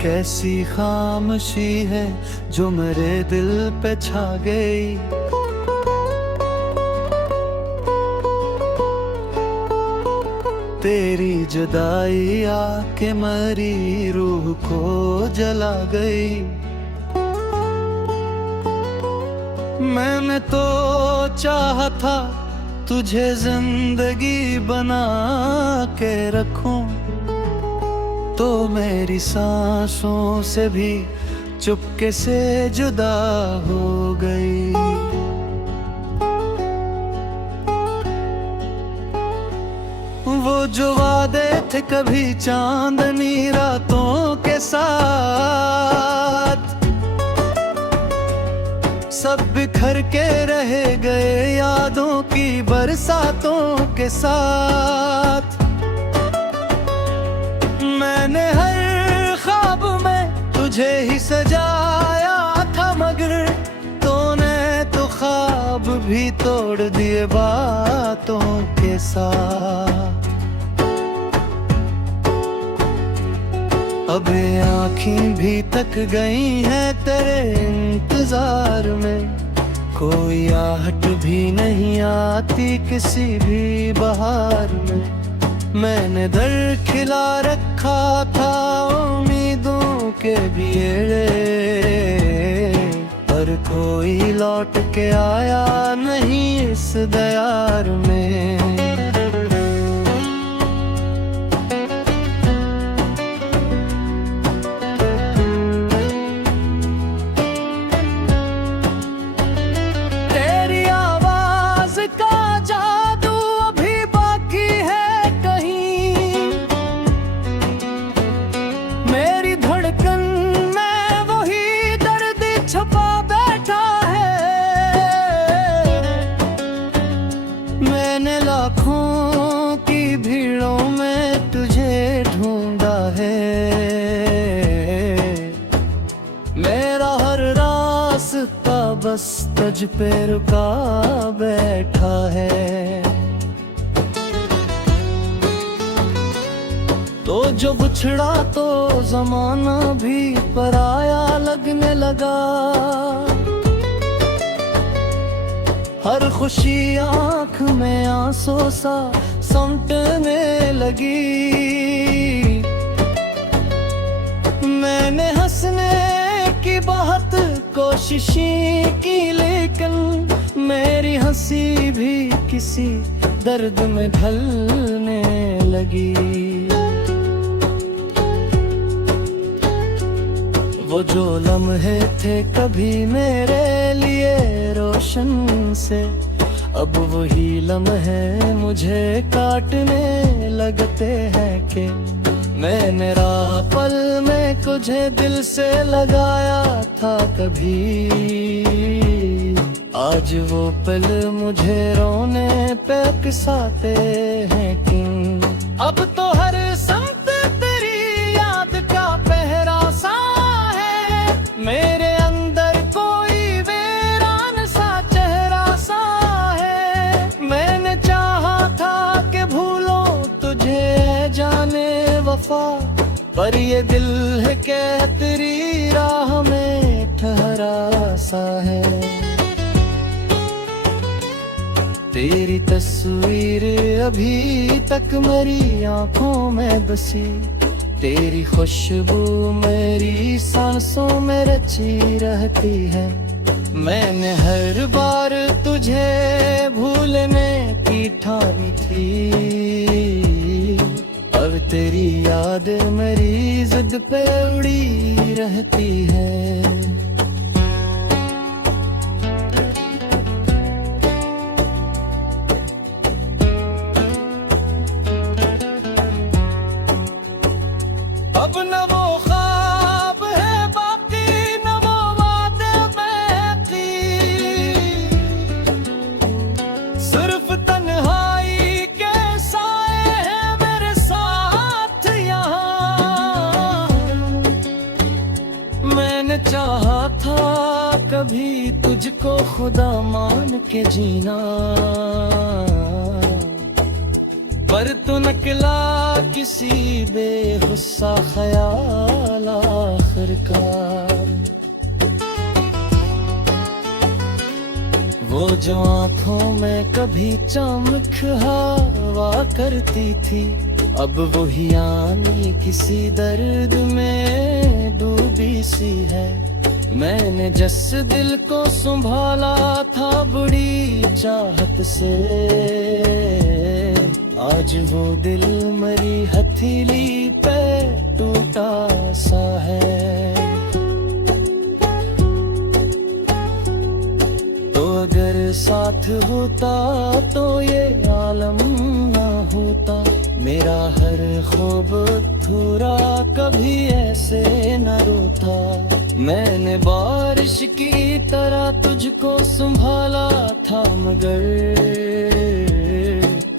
कैसी खामोशी है जो मेरे दिल पे छा गई। तेरी जुदाई आके मरी रूह को जला गई। मैंने तो चाहा था तुझे जिंदगी बना के रखूं, तो मेरी सांसों से भी चुपके से जुदा हो गई। वो जो वादे थे कभी चांदनी रातों के साथ, सब बिखर के रह गए यादों की बरसातों के साथ। मैंने हर ख्वाब में तुझे ही सजाया था, मगर तूने तो ख्वाब भी तोड़ दिए बातों के साथ। अब आँखें भी थक गई हैं तेरे इंतजार में, कोई आहट भी नहीं आती किसी भी बहार में। मैंने दर खिला रखा था उम्मीदों के बिएड़े, पर कोई लौट के आया नहीं इस दयार में। मैंने लाखों की भीड़ों में तुझे ढूंढा है, मेरा हर रास्ता बस तुझ पे रुका बैठा है। तो जो बिछड़ा तो जमाना भी पराया लगने लगा, हर खुशी आँख में आंसू सा समटने लगी। मैंने हंसने की बहुत कोशिशें की, लेकिन मेरी हंसी भी किसी दर्द में ढलने लगी। वो जो लम्हे थे कभी मेरे लिए रोशन से, अब वही लम्हे मुझे काटने लगते हैं कि मैंने राह पल में तुझे दिल से लगाया था कभी। आज वो पल मुझे रोने पे उकसाते हैं क्यों। अब तो हर संत तेरी याद का पहरा सा है, मेरे अंदर कोई वीरान सा चेहरा सा है। मैंने चाहा था कि भूलो तुझे जाने वफा, पर ये दिल है कि तेरी राह में ठहरा सा है। तेरी तस्वीर अभी तक मेरी आंखों में बसी, तेरी खुशबू मेरी सांसों में रची रहती है। मैंने हर बार तुझे भूलने की ठानी थी, अब तेरी याद मेरी जिद पे उड़ी रहती है। अब न वो ख्वाब है बाकी, न वो वादे बाकी, सिर्फ तन्हाई के साए हैं मेरे साथ यहाँ। मैंने चाहा था कभी तुझको खुदा मान के जीना, पर तो निकला किसी बेहुस्सा ख्याल आखिरकार। वो जो आंखों में कभी चमक हवा करती थी, अब वही आनी किसी दर्द में डूबी सी है। मैंने जिस दिल को संभाला था बड़ी चाहत से, आज वो दिल मरी हथेली पे टूटा सा है। तो अगर साथ होता तो ये आलम ना होता, मेरा हर ख्वाब अधूरा कभी ऐसे न रोता। मैंने बारिश की तरह तुझको संभाला था, मगर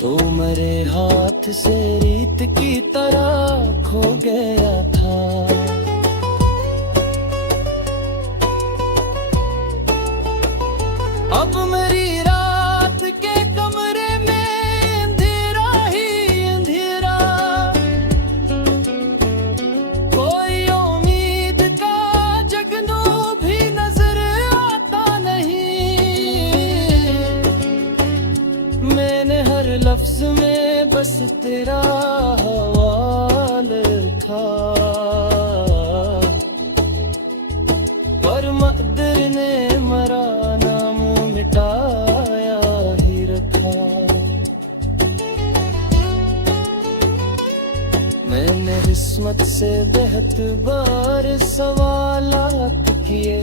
तो मेरे हाथ से रीत की तरह खो गया था। अब मेरी रात के कमरे में अंधेरा ही अंधेरा, कोई उम्मीद का जगनू भी नजर आता नहीं। मैंने हर लफ्ज में बस तेरा हवाल था, पर मकदर ने मरा नाम मिटाया ही रखा। मैंने किस्मत से बेहद बार सवालात किए,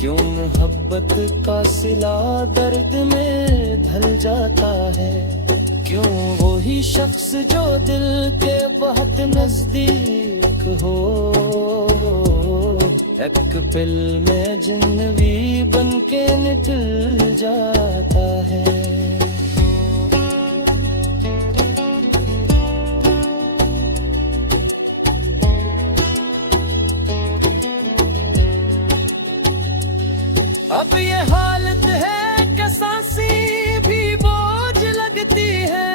क्यों मोहब्बत का सिला दर्द में ढल जाता है। क्यों वही शख्स जो दिल के बहुत नजदीक हो, एक पिल में जिन्नवी बन के निकल जाता है। अब ये हालत है कि सांसें भी बोझ लगती है,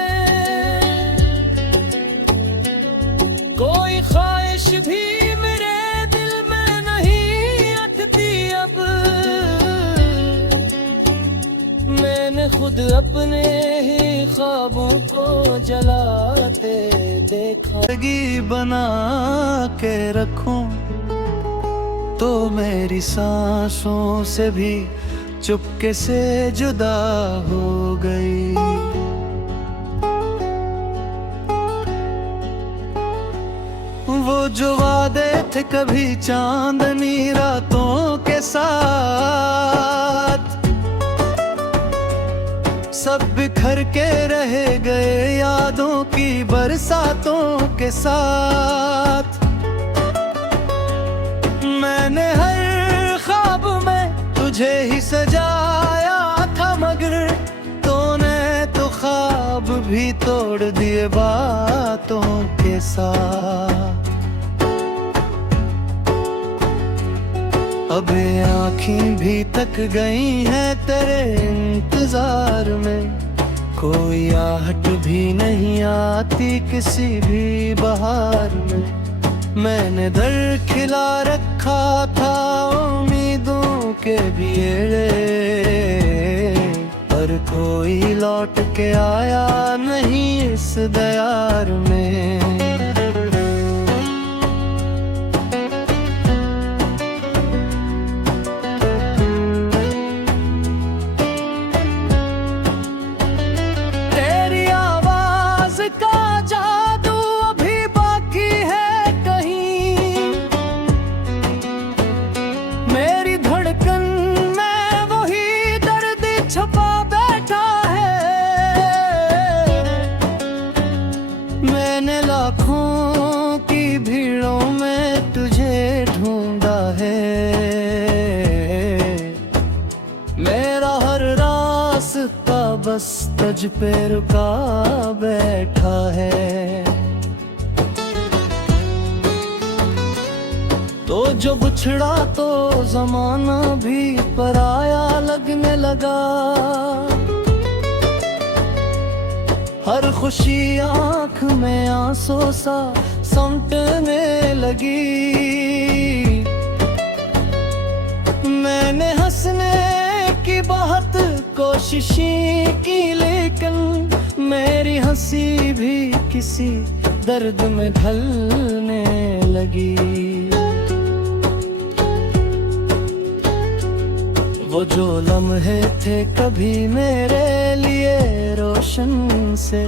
कोई ख्वाहिश भी मेरे दिल में नहीं अटती। अब मैंने खुद अपने ही ख्वाबों को जलाते देखा। जिंदगी बना के रखूं तो मेरी सांसों से भी चुपके से जुदा हो गई। वो जो वादे थे कभी चांदनी रातों के साथ, सब बिखर के रह गए यादों की बरसातों के साथ। मैंने हर ख्वाब में तुझे ही सजाया था, मगर तूने तो ख्वाब भी तोड़ दिए बातों के साथ। अब आँखें भी थक गई हैं तेरे इंतजार में, कोई आहट भी नहीं आती किसी भी बहार में। मैंने दर खिला रखा था उम्मीदों के बिएड़े, पर कोई लौट के आया नहीं इस दयार में। तेरी आवाज का जादू अभी बाकी है कहीं, मेरी धड़कन में वही दर्द छुपा बैठा है। मैंने लाखों की भीड़ों में तुझे ढूंढा है, मेरा हर रास्ता बस तुझ पे रुका बैठा है। तो जो बिछड़ा तो जमाना भी पराया लगने लगा, हर खुशी आँख में आंसू सा समटने लगी। मैंने हंसने की बहुत कोशिशें की, लेकिन मेरी हंसी भी किसी दर्द में ढलने लगी। वो जो लम्हे थे कभी मेरे लिए रोशन से,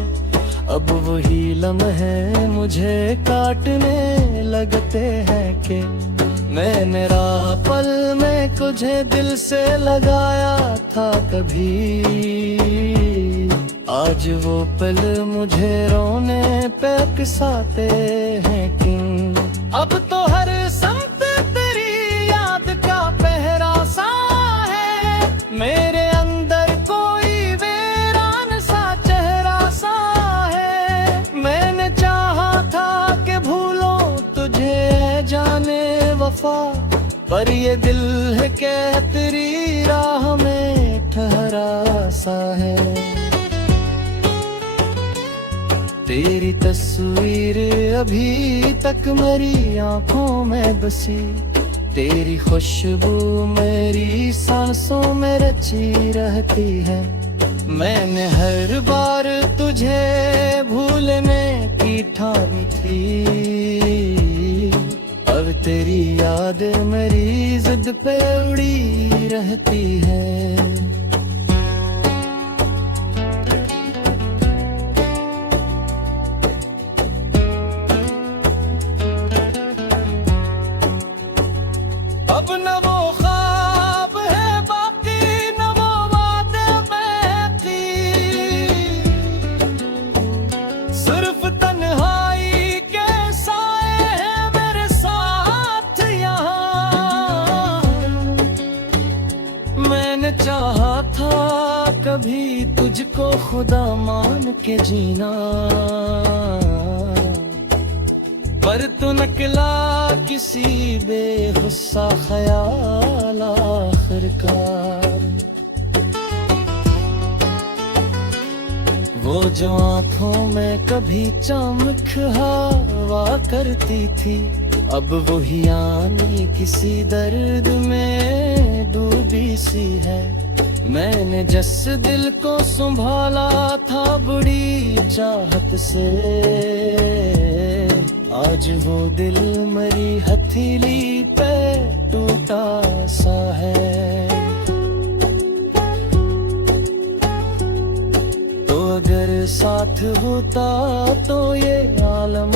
अब वही लम्हे मुझे काटने लगते हैं कि मैंने राह पल में तुझे दिल से लगाया था कभी। आज वो पल मुझे रोने पे उकसाते हैं क्यों। अब तो हर समत तेरी याद का पहरा सा है, मेरे अंदर कोई वीरान सा चेहरा सा है। मैंने चाहा था कि भूलो तुझे जाने वफा, पर ये दिल है कि तेरी राह में ठहरा सा है। तेरी तस्वीर अभी तक मेरी आंखों में बसी, तेरी खुशबू मेरी सांसों में रची रहती है। मैंने हर बार तुझे भूलने की ठानी थी, अब तेरी याद मेरी जिद पे उड़ी रहती है। अब न वो ख्वाब है बाकी, न वो वादे बाकी, सिर्फ तन्हाई के साए हैं मेरे साथ यहाँ। मैंने चाहा था कभी तुझको खुदा मान के जीना, पर तू निकला किसी बेगुस्सा ख्याल आखिरकार। वो जो आँखों में कभी चमक हवा करती थी, अब वही आनी किसी दर्द में डूबी सी है। मैंने जिस दिल को संभाला था बड़ी चाहत से, आज वो दिल मरी हथेली पे टूटा सा है। तो अगर साथ होता तो ये आलम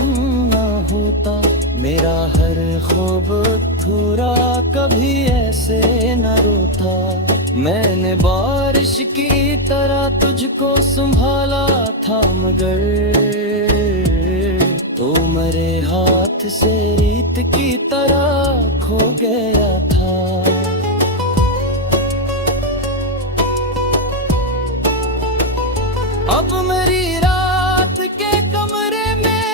ना होता, मेरा हर ख्वाब अधूरा कभी ऐसे न रोता। मैंने बारिश की तरह तुझको संभाला था, मगर तो मेरे हाथ से रीत की तरह खो गया था। अब मेरी रात के कमरे में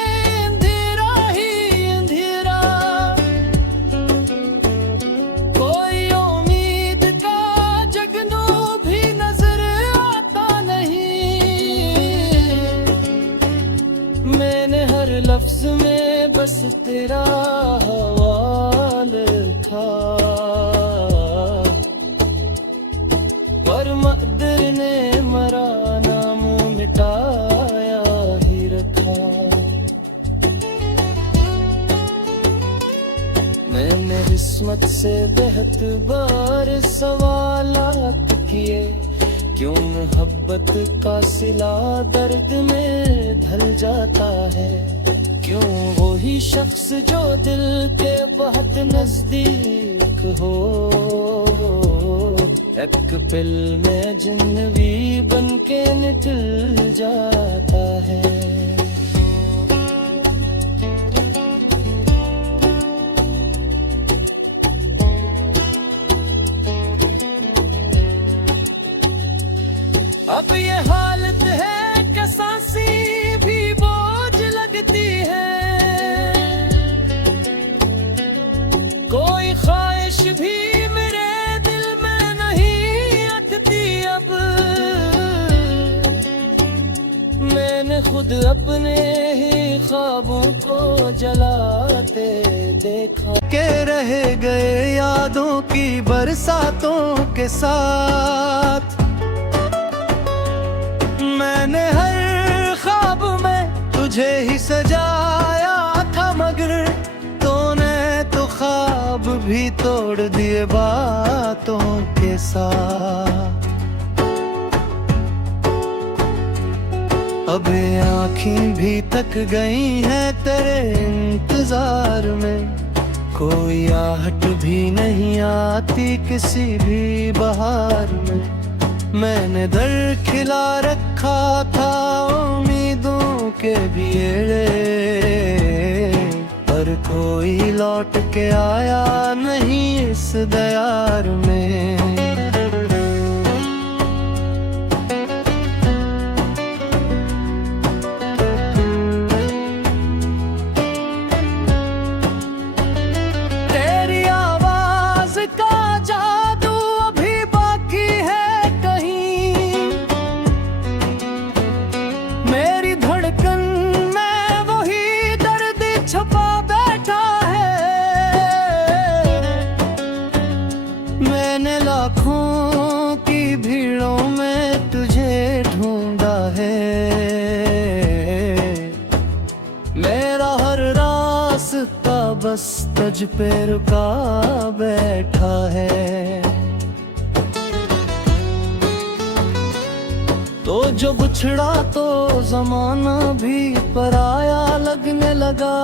अंधेरा ही अंधेरा, कोई उम्मीद का जगनू भी नजर आता नहीं। मैंने हर लफ्ज में बस तेरा हवाल था, पर मकदर ने मरा नाम मिटाया ही रखा। मैंने किस्मत से बेहद बार सवालात किए, क्यों मोहब्बत का सिला दर्द में ढल जाता है। क्यों वही शख्स जो दिल के बहुत नजदीक हो, एक पल में जिंदगी बन के निकल जाता है। अब ये हालत है कि सांसें भी बोझ लगती है, कोई ख्वाहिश भी मेरे दिल में नहीं अटती। अब मैंने खुद अपने ही ख्वाबों को जलाते देखा के रह गए यादों की बरसातों के साथ। मैंने हर ख्वाब में तुझे ही सजाया था, मगर तूने तो ख्वाब भी तोड़ दिए बातों के साथ। अब आँखें भी थक गई हैं तेरे इंतजार में, कोई आहट भी नहीं आती किसी भी बहार में। मैंने दर खिला रखा था उम्मीदों के बिएड़े, पर कोई लौट के आया नहीं इस दयार में। मैंने लाखों की भीड़ों में तुझे ढूंढा है, मेरा हर रास्ता बस तुझ पे रुका बैठा है। तो जो बिछड़ा तो जमाना भी पराया लगने लगा,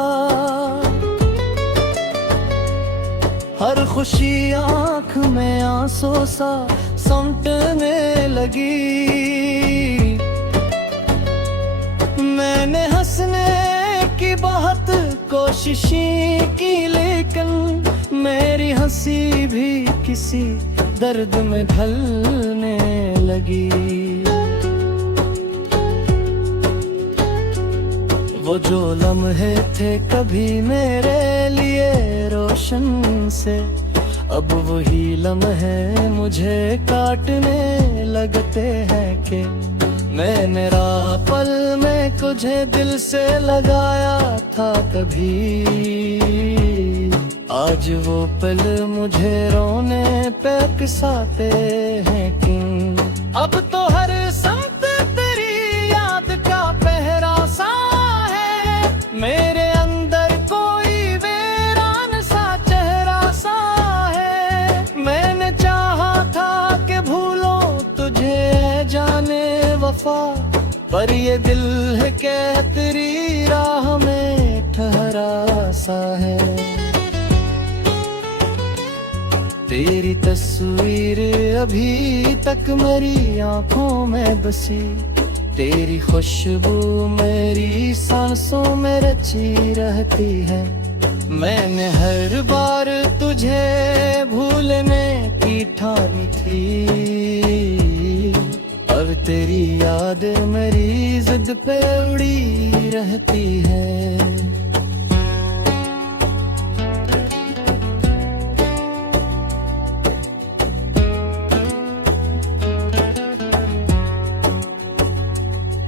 हर खुशी आँख में आंसू सा समटने लगी। मैंने हंसने की बहुत कोशिशें की, लेकिन मेरी हंसी भी किसी दर्द में ढलने लगी। वो जो लम्हे थे कभी मेरे लिए रोशन से, अब वही लम्हे मुझे काटने लगते हैं कि मैंने राह पल में तुझे दिल से लगाया था कभी। आज वो पल मुझे रोने पे उकसाते हैं क्यों। अब तो हर समत तेरी याद का पहरा सा है, मेरे अंदर कोई वीरान सा चेहरा सा है। मैंने चाहा था कि भूलो तुझे जाने वफा, पर ये दिल है कि तेरी राह में ठहरा सा है। तेरी तस्वीर अभी तक मेरी आंखों में बसी, तेरी खुशबू मेरी सांसों में रची रहती है। मैंने हर बार तुझे भूलने की ठानी थी, अब तेरी याद मेरी जिद पे उड़ी रहती है।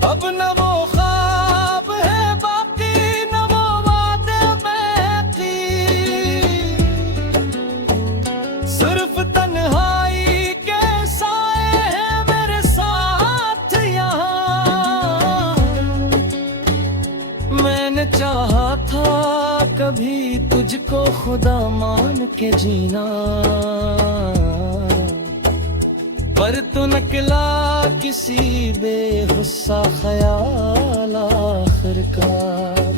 अब न वो ख्वाब है बाकी न वो वादे बाकी, सिर्फ तन्हाई के साए हैं मेरे साथ यहाँ। मैंने चाहा था कभी तुझको खुदा मान के जीना, पर तू निकला किसी बेहुस्सा ख्याल आखिरकार।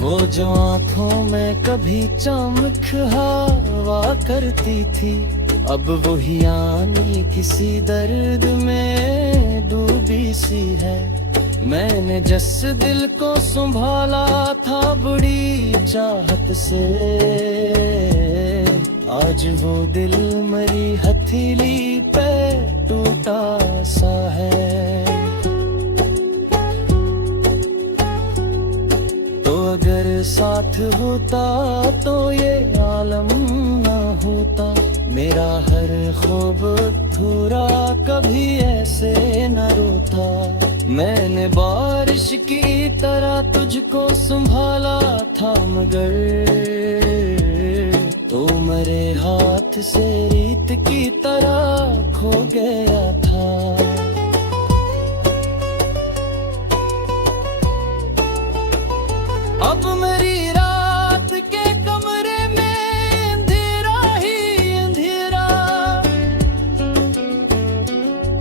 वो जो आंखों में कभी चमक हवा करती थी, अब वही आनी किसी दर्द में डूबी सी है। मैंने जिस दिल को संभाला था बड़ी चाहत से, आज वो दिल मरी हथेली पे टूटा सा है। तो अगर साथ होता तो ये आलम ना होता, मेरा हर ख्वाब अधूरा कभी ऐसे मैंने बारिश की तरह तुझको संभाला था, मगर तू मेरे हाथ से रीत की तरह खो गया था। अब मेरी रात के कमरे में अंधेरा ही अंधेरा,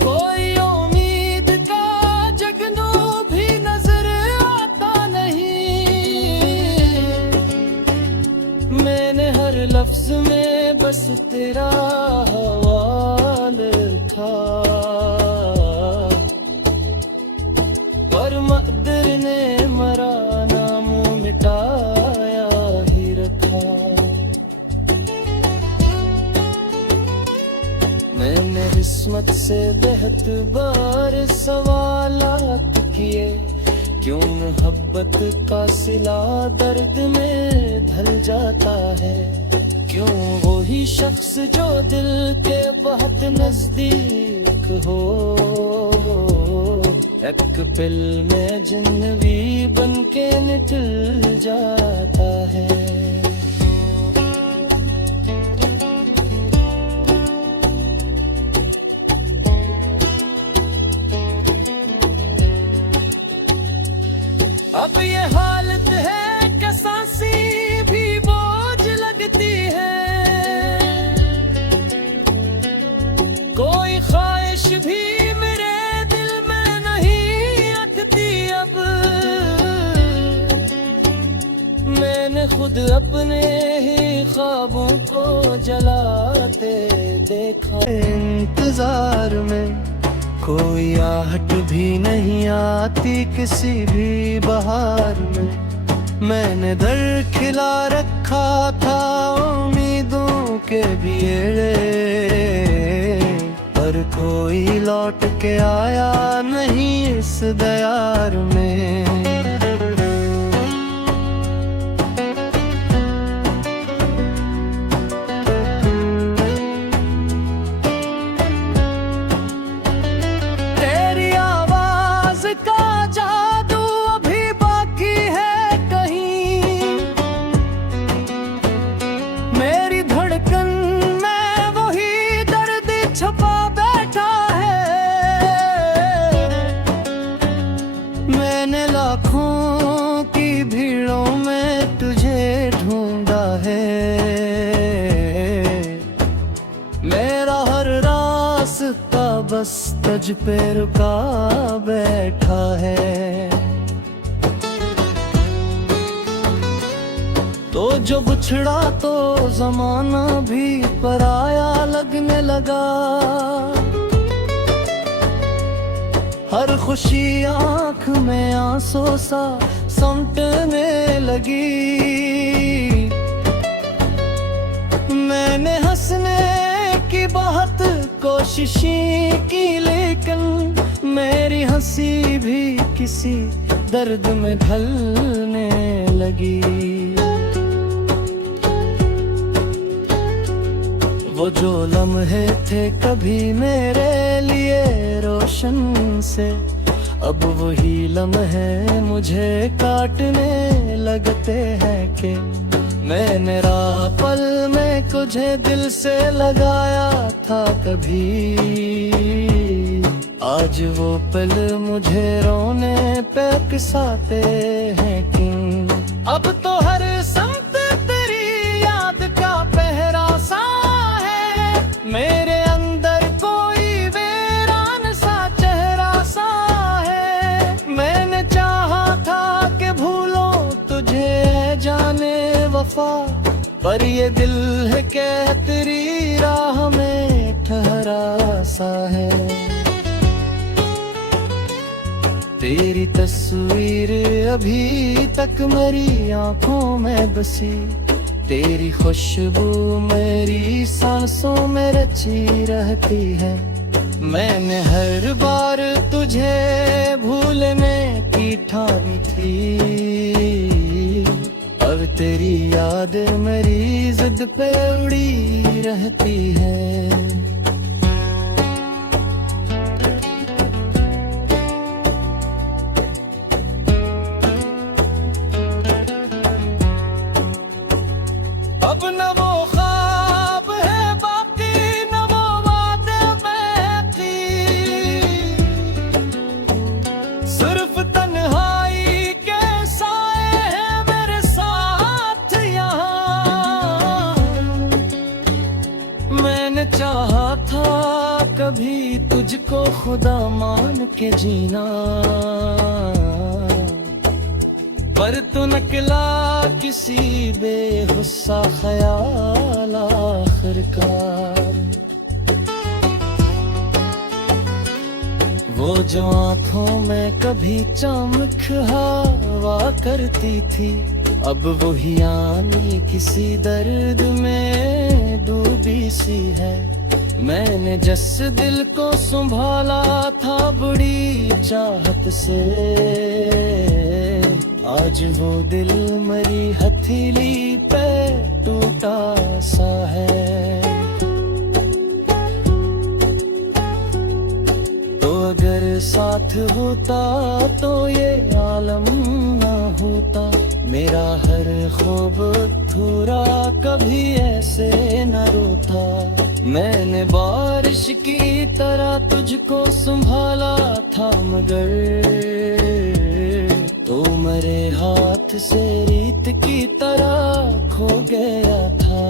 कोई उम्मीद का जगनू भी नजर आता नहीं। मैंने हर लफ्ज में बस तेरा हवाल था, पर मकदर ने मरा नाम मिटाया ही रखा। मैंने किस्मत से बेहद बार सवालात किए, क्यों मोहब्बत का सिला दर्द में ढल जाता है। क्यों वही शख्स जो दिल के बहुत नजदीक हो, एक पिल में जिन्नवी बन के निकल जाता है। अब ये हालत है कि सांसें भी बोझ लगती है, कोई ख्वाहिश भी मेरे दिल में नहीं अटती। अब मैंने खुद अपने ही ख्वाबों को जलाते देखा। इंतजार में कोई आहट भी नहीं आती किसी भी बहार में। मैंने दर खिला रखा था उम्मीदों के बिएड़े, पर कोई लौट के आया नहीं इस दयार में। मैंने लाखों की भीड़ों में तुझे ढूंढा है, मेरा हर रास्ता बस तुझ पे रुका बैठा है। तो जो बिछड़ा तो जमाना भी पराया लगने लगा, हर खुशी आँख में आंसू सा समटने लगी। मैंने हंसने की बहुत कोशिशें की, लेकिन मेरी हंसी भी किसी दर्द में ढलने लगी। वो जो लम्हे थे कभी मेरे लिए रोशन से, अब वही लम्हे मुझे काटने लगते हैं कि मैंने राह पल में तुझे दिल से लगाया था कभी। आज वो पल मुझे रोने पे किसाते हैं क्यों। अब तो हर समत तेरी याद का पहरा सा है, मेरे अंदर कोई वीरान सा चेहरा सा है। मैंने चाहा था कि भूलो तुझे जाने वफा, पर ये दिल है कि तेरी राह में ठहरा सा है। तेरी तस्वीर अभी तक मेरी आंखों में बसी, तेरी खुशबू मेरी सांसों में रची रहती है। मैंने हर बार तुझे भूलने की ठानी थी, अब तेरी याद मेरी जिद पे उड़ी रहती है। कभी तुझको खुदा मान के जीना, पर तू निकला किसी बेहुस्सा ख्याल आखिरकार। वो जो आंखों में कभी चमक हवा करती थी, अब वही आनी किसी दर्द में डूबी सी है। मैंने जिस दिल को संभाला था बड़ी चाहत से, आज वो दिल मरी हथेली पे टूटा सा है। तो अगर साथ होता तो ये आलम ना होता, मेरा हर ख्वाब अधूरा कभी ऐसे न रोता। मैंने बारिश की तरह तुझको संभाला था, मगर तो मेरे हाथ से रीत की तरह खो गया था।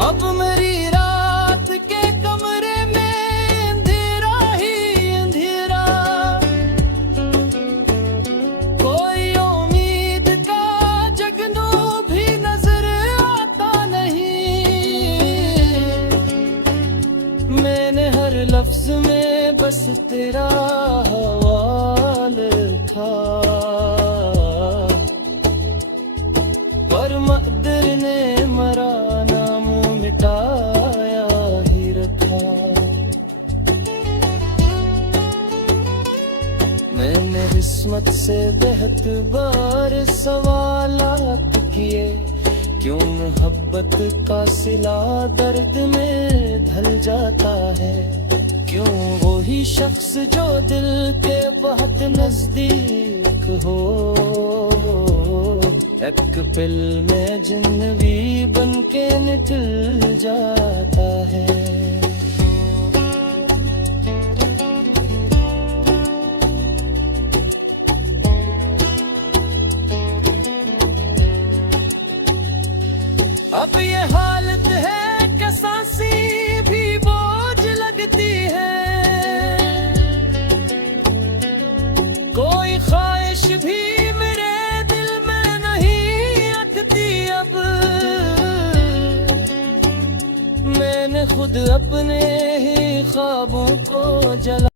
अब मेरी रात के कमरे में अंधेरा ही अंधेरा, कोई उम्मीद का जगनू भी नजर आता नहीं। मैंने हर लफ्ज में बस तेरा हवाल था, पर मकदर ने मरा नाम मिटाया ही रखा। मैंने किस्मत से बेहतर सवालात किए, क्यों मोहब्बत का सिला दर्द में ढल जाता है। क्यों वही शख्स जो दिल के बहुत नजदीक हो, एक पिल में जिंदगी बन के निकल जाता है। अब ये हालत है कि सांसें भी बोझ लगती है, कोई ख्वाहिश भी मेरे दिल में नहीं अटती। अब मैंने खुद अपने ही ख्वाबों को जला